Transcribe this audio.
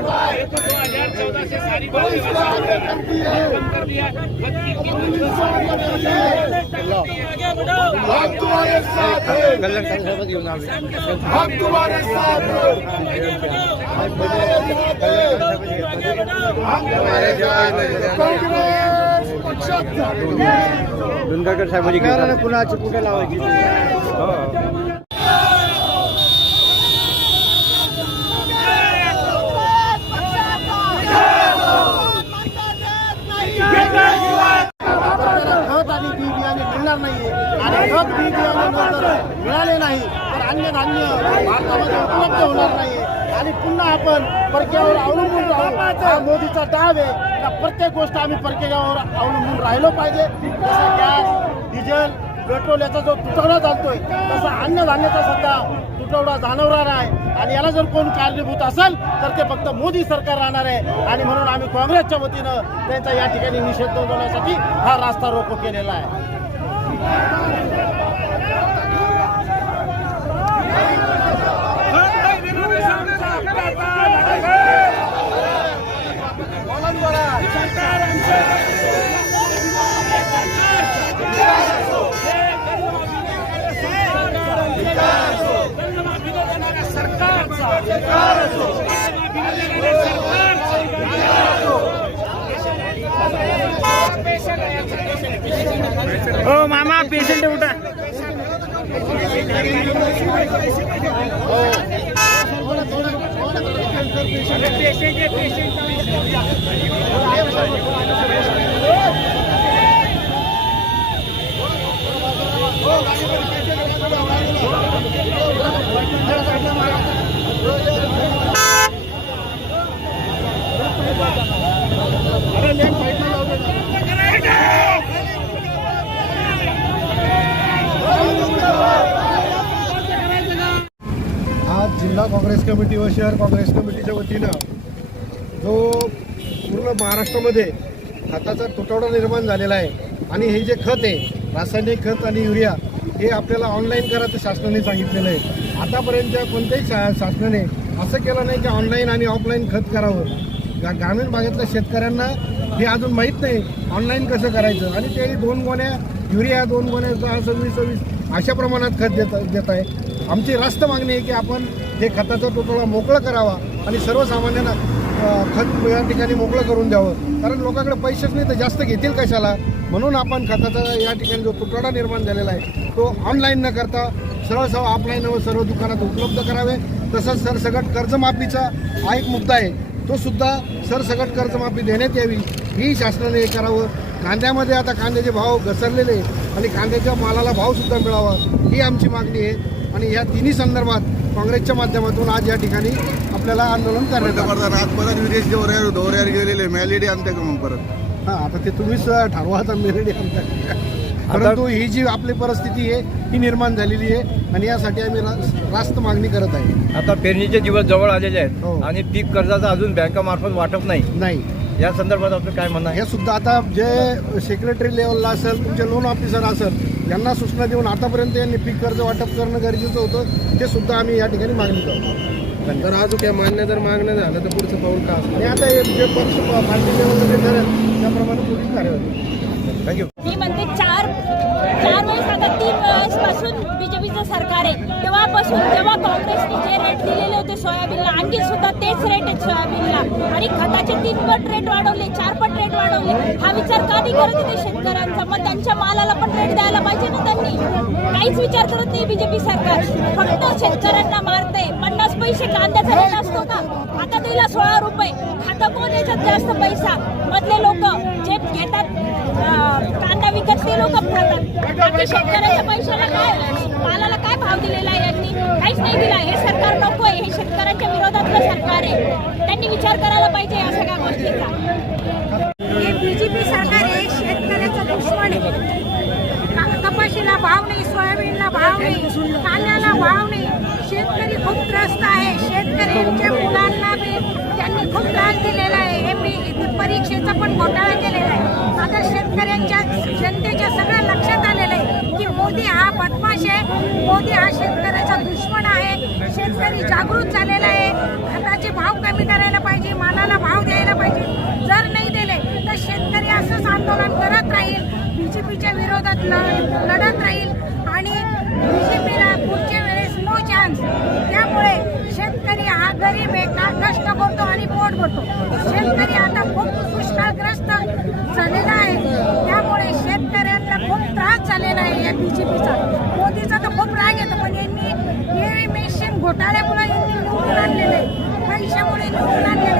2014 से सारी बातें बंद कर दिया। हम तुम्हारे साथ हैं, हम तुम्हारे साथ हैं, काँग्रेस पक्षात धुंडकर साहेबांची कुणाची कुठे लावायची खत आणि बी बियाणे मिळणार नाहीये आणि खत बी बियाणे जर मिळाले नाही तर अन्नधान्य भारतामध्ये उपलब्ध होणार नाही आणि पुन्हा आपण परक्यावर अवलंबून राहू. हा मोदीचा डाव आहे का प्रत्येक गोष्ट आम्ही परक्यावर अवलंबून राहिलो पाहिजे. जसं गॅस, डिझेल, पेट्रोल याचा जो तुटवडा चालतोय तसा अन्नधान्याचा सुद्धा तुटवडा जाणवणार आहे आणि याला जर कोण कारणीभूत असेल तर ते फक्त मोदी सरकार राहणार आहे आणि म्हणून आम्ही काँग्रेसच्या वतीनं त्यांचा या ठिकाणी निषेध नोंदवण्यासाठी हा रास्ता रोको केलेला आहे. ओ मामा पेशंट उठा आज जिल्हा काँग्रेस कमिटी व शहर काँग्रेस कमिटीच्या वतीनं जो पूर्ण महाराष्ट्रामध्ये खताचा तुटवडा निर्माण झालेला आहे आणि हे जे खत आहे रासायनिक खत आणि युरिया हे आपल्याला ऑनलाईन करायचं शासनाने सांगितलेलं आहे. आतापर्यंतच्या कोणत्याही शासनाने असं केलं नाही की ऑनलाईन आणि ऑफलाईन खत करावं. ग्रामीण भागातल्या शेतकऱ्यांना हे अजून माहीत नाही ऑनलाईन कसं करायचं आणि ते 2 गोण्या युरिया 2 गोण्या 26 अशा प्रमाणात खत देत आहे. आमची रास्त मागणी आहे की आपण हे खताचा तुटवडा मोकळा करावा आणि सर्वसामान्यांना खत या ठिकाणी मोकळं करून द्यावं. कारण लोकांकडे पैसेच नाही तर जास्त घेतील कशाला. म्हणून आपण खताचा या ठिकाणी जो तुटवडा निर्माण झालेला आहे तो ऑनलाईन न करता सरळ ऑफलाईन व सर्व दुकानात उपलब्ध करावे. तसंच सरसकट कर्जमाफीचा हा एक मुद्दा आहे तो सुद्धा सरसकट कर्जमाफी देण्यात यावी ही शासनाने हे करावं. कांद्यामध्ये आता कांद्याचे भाव घसरलेले आणि कांद्याच्या मालाला भावसुद्धा मिळावा ही आमची मागणी आहे आणि या तिन्ही संदर्भात काँग्रेसच्या माध्यमातून आज या ठिकाणी आपल्याला आंदोलन करण्यात आज परत विदेश दौऱ्यावर गेलेले मेलेडी आणते का मग परत. हां आता ते तुम्हीच ठरवा आता मेलेडी आमच्या. परंतु ही जी आपली परिस्थिती आहे ही निर्माण झालेली आहे आणि यासाठी आम्ही रास्त मागणी करत आहे. आता पेरणीचे दिवस जवळ आलेले आहेत हो. आणि पीक कर्जाचं अजून बँकामार्फत वाटप नाही. या संदर्भात आपलं काय म्हणणं आहे? हे सुद्धा आता जे सेक्रेटरी लेवलला असेल तुमचे लोन ऑफिसर असेल यांना सूचना देऊन आतापर्यंत यांनी पीक कर्ज वाटप करणं गरजेचं होतं ते सुद्धा आम्ही या ठिकाणी मागणी करतो. तर अजून काय मान्य जर मागणं झालं तर पुढचं पाऊल का असतं आणि आता हे जे पक्ष पार्टी लेवलमध्ये ठरेल त्याप्रमाणे पुढील कार्यवाही. थँक्यू. मी म्हणते चार वेळेस आता 3 वेळेसपासून बीजेपीचं सरकार आहे तेव्हापासून जेव्हा काँग्रेसने जे रेट दिलेले होते सोयाबीनला आणखी सुद्धा तेच रेट आहेत सोयाबीनला आणि खताचे 3 पट रेट वाढवले 4 पट रेट वाढवले. हा विचार का नाही करत होते शेतकऱ्यांचा? मग त्यांच्या मालाला पण रेट द्यायला पाहिजे ना त्यांनी. काहीच विचार करत नाही बीजेपी सरकार. फक्त शेतकऱ्यांना मारते. 50 पैसे कांद्याचा रेट असतो का? आता दिला 16 रुपये. खाता कोण याच्यात जास्त पैसा? मधले लोक जे घेतात कांदा विकत ते लोक खातात. बाकी शेतकऱ्याच्या पैशाला काय मालाला काय भाव दिलेला आहे यांनी? काहीच नाही दिला. हे सरकार नको आहे. हे शेतकऱ्यांच्या विरोधातलं सरकार आहे. त्यांनी विचार करायला पाहिजे या सगळ्या गोष्टीचा. हे बीजेपी सरकार हे शेतकऱ्याचा दुश्मन आहे. कपाशीला भाव नाही, सोयाबीनला भाव नाही, कांद्याला भाव नाही. शेतकरी खूप त्रस्त आहे. शेतकऱ्यांच्या मुलांना त्यांनी खूप त्रास दिलेला आहे. हे परीक्षेचा पण घोटाळा केलेला आहे. आता शेतकऱ्यांच्या जनतेच्या सगळ्या लक्षात आलेलं आहे की मोदी हा बदमाश आहे. मोदी हा शेतकऱ्याचा दुश्मन आहे. शेतकरी जागृत झालेला आहे. खताचे भाव कमी करायला पाहिजे, मालाला भाव द्यायला पाहिजे. जर नाही दिले तर शेतकरी असंच आंदोलन करत राहील, बीजेपीच्या विरोधात लढत राहील आणि बीजेपीला पुढच्या वेळेस नो चान्स. त्यामुळे शेतकरी हा गरीब आहे, कष्ट करतो आणि पोट भरतो. शेतकरी आता खूप दुष्काळग्रस्त झालेला आहे. त्यामुळे शेतकऱ्यांना खूप त्रास झालेला आहे या बीजेपीचा. मोदीचा तर खूप राग येतो, पण यांनी हे मेशीन घोटाळ्यामुळे यांनी निवडून आणलेलं आहे, पैशामुळे निवडून आणलेलं आहे.